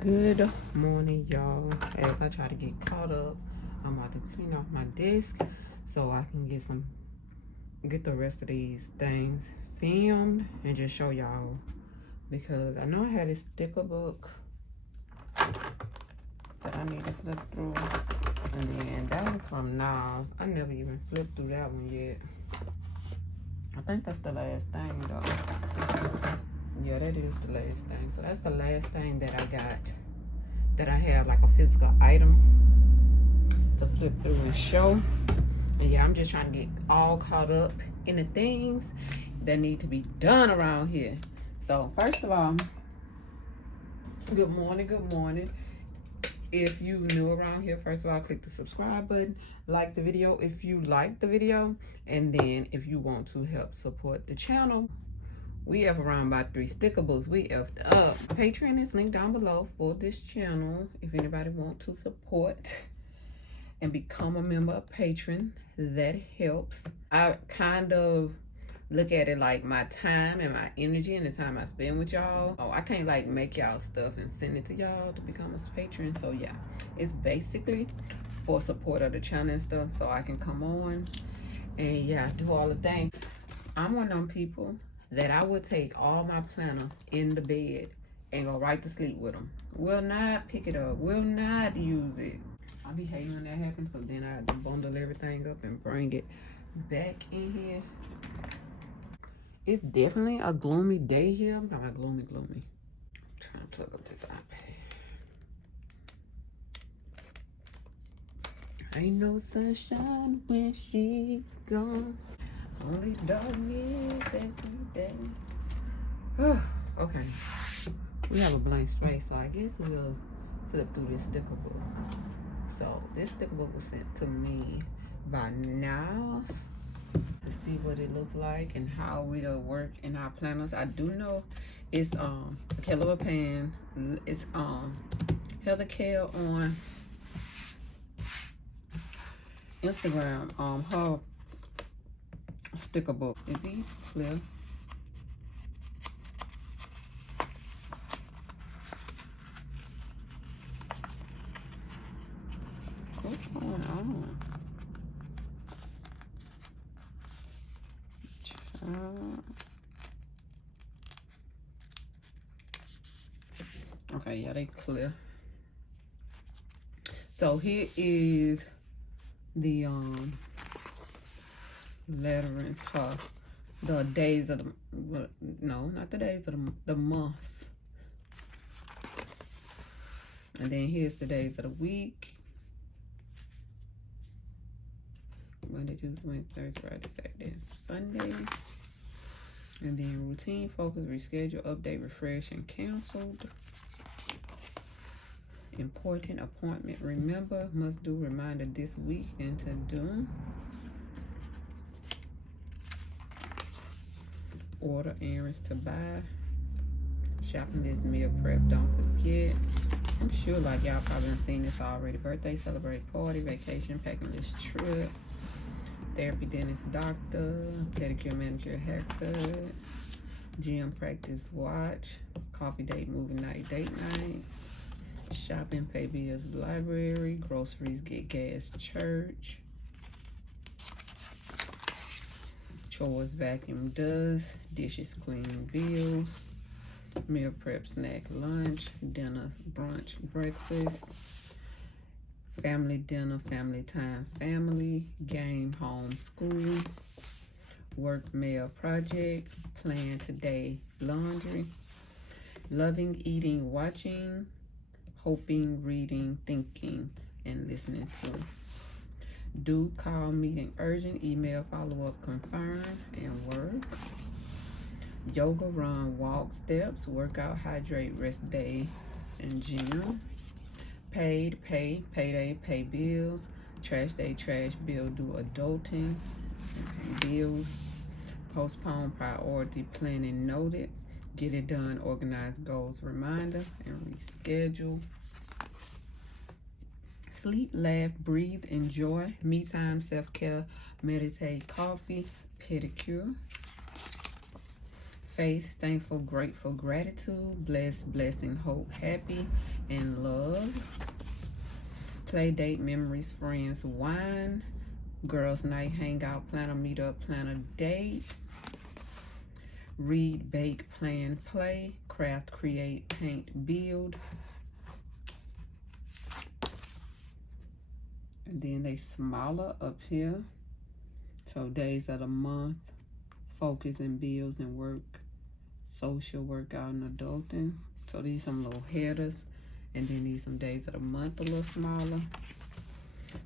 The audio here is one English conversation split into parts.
Good morning, y'all. As I try to get caught up, I'm about to clean off my desk so I can get the rest of these things filmed and just show y'all, because I know I had a sticker book that I need to flip through, and then that was from Nas. I never even flipped through that one yet. I think that's the last thing though. Yeah, that is the last thing. So that's the last thing that I got, that I have like a physical item to flip through and show. And yeah, I'm just trying to get all caught up in the things that need to be done around here. So first of all, good morning, good morning. If you new around here, first of all, click the subscribe button, like the video if you like the video, and then if you want to help support the channel, we have around about 3 sticker books. We effed up. Patreon is linked down below for this channel if anybody want to support and become a member of Patreon. That helps. I kind of look at it like my time and my energy and the time I spend with y'all. Oh, I can't like make y'all stuff and send it to y'all to become a patron. So yeah, it's basically for support of the channel and stuff, so I can come on and yeah, do all the things. I'm one of them people that I would take all my planners in the bed and go right to sleep with them. Will not pick it up, will not use it. I be hating when that happens, because then I have to bundle everything up and bring it back in here. It's definitely a gloomy day here. I'm talking about gloomy. I'm trying to plug up this iPad. Ain't no sunshine when she's gone. Only darkness every day. Okay. We have a blank space, so I guess we'll flip through this sticker book. So this sticker book was sent to me by Nas to see what it looks like and how it'll work in our planners. I do know it's Kell of a Pan. It's Heather Kell on Instagram. Her sticker book. Is these clear? What's going on? Okay, yeah, they clear. So here is the letterings, the days of the, no, not the days of the months. And then here's the days of the week. Monday, Tuesday, Wednesday, Thursday, Friday, Saturday, and Sunday. And then routine, focus, reschedule, update, refresh, and canceled. Important appointment, remember, must do, reminder this week and to do. Order, errands to buy. Shopping list, meal prep, don't forget. I'm sure like y'all probably done seen this already. Birthday, celebrate, party, vacation, packing list, trip. Therapy, dentist, doctor. Pedicure, manicure, haircut. Gym, practice, watch. Coffee date, movie night, date night. Shopping, pay bills, library. Groceries, get gas, church. Chores, vacuum, dust. Dishes, clean, bills. Meal prep, snack, lunch. Dinner, brunch, breakfast. Family dinner, family time, family. Game, home, school. Work, mail, project. Plan today, laundry. Loving, eating, watching. Hoping, reading, thinking, and listening to. Do, call, meeting, urgent, email, follow up, confirm, and work. Yoga, run, walk, steps, workout, hydrate, rest day, and gym. Paid, pay, payday, pay bills. Trash day, trash bill, do adulting, and pay bills. Postpone, priority, planning, noted. Get it done, organize, goals, reminder, and reschedule. Sleep, laugh, breathe, enjoy. Me time, self-care, meditate, coffee, pedicure. faith, thankful, grateful, gratitude, blessed, blessing, hope, happy, and love. Play date, memories, friends, wine. Girls night, hangout, plan a meetup, plan a date. Read, bake, plan, play. Craft, create, paint, build. And then they smaller up here. So days of the month, focus and bills and work, social, workout, and adulting. So these some little headers. And then these some days of the month, a little smaller.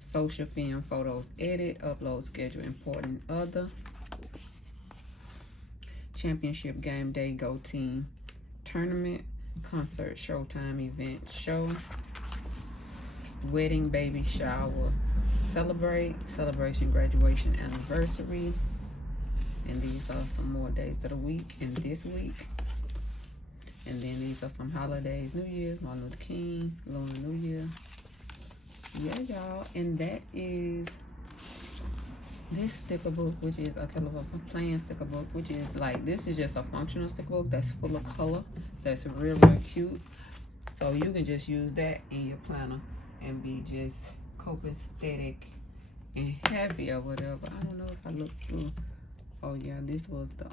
Social, film, photos, edit, upload, schedule, important, other. Championship, game day, go team, tournament, concert, showtime, event, show. Wedding, baby shower, celebrate, celebration, graduation, anniversary. And these are some more days of the week in this week. And then these are some holidays: New Year's, Martin Luther King, Lunar New Year. Yeah, y'all. And that is this sticker book, which is a kind of a plain sticker book, which is like, this is just a functional sticker book that's full of color, that's real cute. So you can just use that in your planner and be just copacetic and happy or whatever. I don't know if I look through. Oh yeah, this was the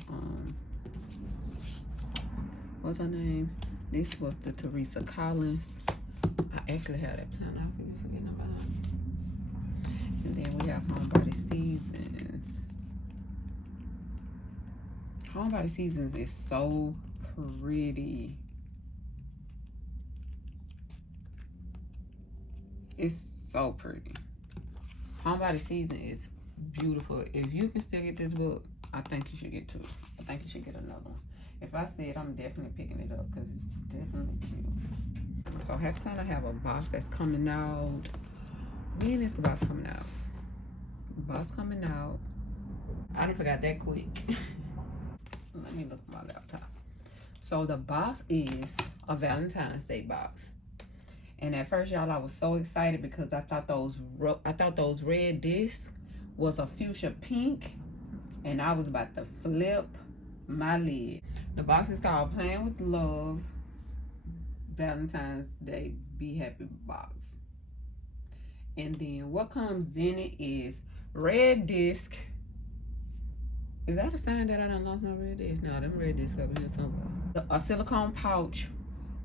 what's her name? This was the Teresa Collins. I actually had that planner. I keep forgetting about it. And then we have Homebody Seasons. Homebody Seasons is so pretty. It's so pretty. Homebody Season is beautiful. If you can still get this book, I think you should get two. I think you should get another one. If I see it, I'm definitely picking it up because it's definitely cute. So I plan to have a box that's coming out. When is the box coming out? The box coming out. I done forgot that quick. Let me look at my laptop. So the box is a Valentine's Day box. And at first, y'all, I was so excited because I thought those red discs was a fuchsia pink, and I was about to flip my lid. The box is called Playing with Love Valentine's Day Be Happy box. And then what comes in it is red disc. Is that a sign that I done lost my red disc? No, them red discs over here somewhere. A silicone pouch,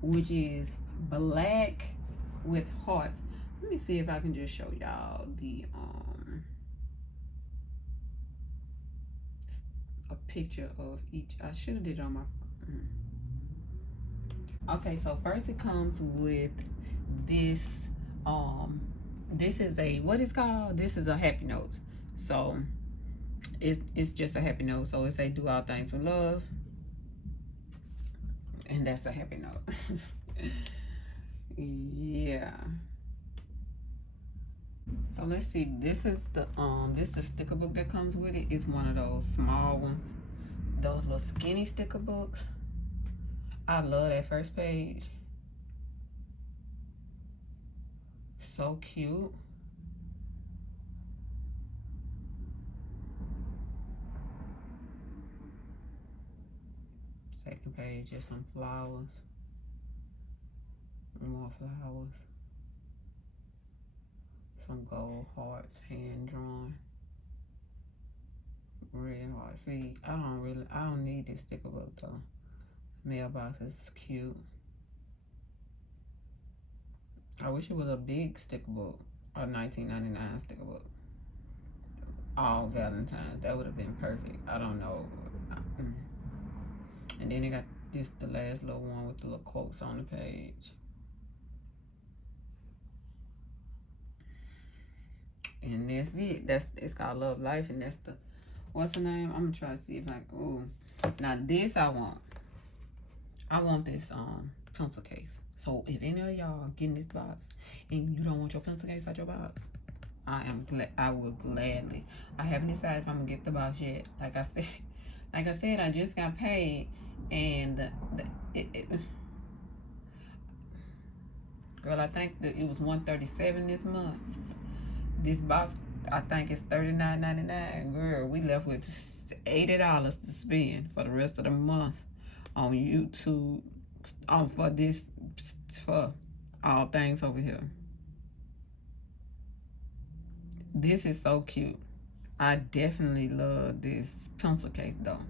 which is black with hearts. Let me see if I can just show y'all the a picture of each. I should have did it on my Okay, so first it comes with this this is a, what is called, this is a happy note. So it's just a happy note. So it say do all things with love, and that's a happy note. Yeah. So let's see. This is the sticker book that comes with it. It's one of those small ones, those little skinny sticker books. I love that first page. So cute. Second page is some flowers. More flowers. Some gold hearts, hand drawn. Red hearts. See, I don't need this sticker book though. Mailbox is cute. I wish it was a big sticker book, a $19.99 sticker book. All Valentine's, that would have been perfect. I don't know. And then they got this, the last little one with the little quotes on the page. And that's it. It's called Love Life, and that's the, what's the name? I'm gonna try to see if I can. Ooh, now this I want this pencil case. So if any of y'all getting this box and you don't want your pencil case out your box, I will gladly. I haven't decided if I'm gonna get the box yet. Like I said, I just got paid, and girl, I think that it was $137 this month. This box I think it's $39.99. Girl, we left with $80 to spend for the rest of the month on YouTube for all things over here. This is so cute. I definitely love this pencil case though.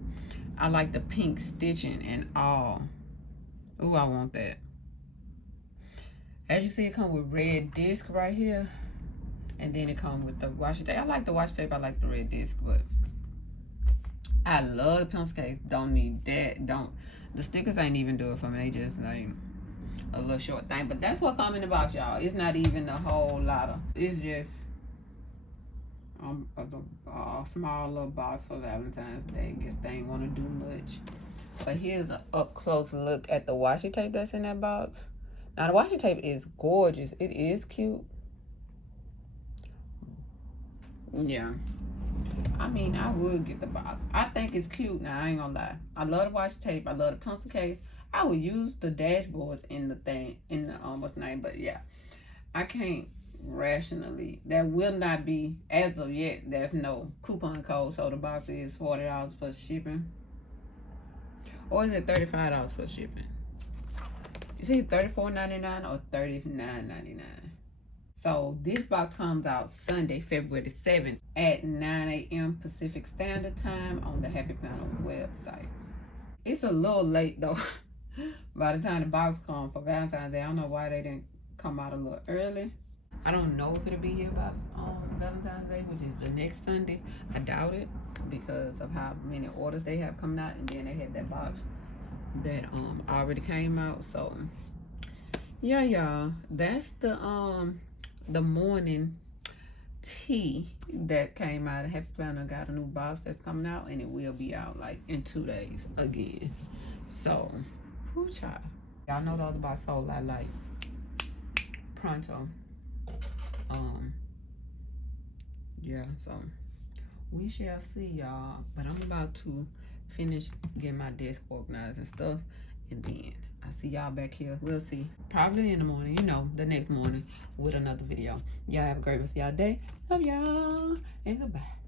I like the pink stitching and all. Ooh, I want that. As you see, it comes with red disc right here. And then it comes with the washi tape. I like the washi tape. I like the red disc, but I love the pencil case. Don't need that. The stickers ain't even do it for me. They just like a little short thing. But that's what comes in the box, y'all. It's not even a whole lot of. It's just a small little box for Valentine's Day. Guess they ain't want to do much. But here's an up close look at the washi tape that's in that box. Now the washi tape is gorgeous. It is cute. Yeah, I mean, I would get the box. I think it's cute. Now, I ain't gonna lie. I love the washi tape. I love the pencil case. I would use the dashboards in the thing, in the, what's the name? But yeah, I can't rationally. There will not be, as of yet, there's no coupon code. So the box is $40 plus shipping. Or is it $35 plus shipping? Is it $34.99 or $39.99? So this box comes out Sunday, February 7th at 9 a.m. Pacific Standard Time on the Happy Planner website. It's a little late though. By the time the box comes for Valentine's Day, I don't know why they didn't come out a little early. I don't know if it'll be here by Valentine's Day, which is the next Sunday. I doubt it because of how many orders they have coming out, and then they had that box that already came out. So yeah, y'all, that's the morning tea that came out. Happy Planner got a new box that's coming out, and it will be out like in 2 days again. So, whoo child. Y'all know the other box sold out like pronto. Yeah, so we shall see, y'all. But I'm about to finish getting my desk organized and stuff, and then I see y'all back here. We'll see. Probably in the morning, you know, the next morning with another video. Y'all have a great rest of y'all day. Love y'all. And goodbye.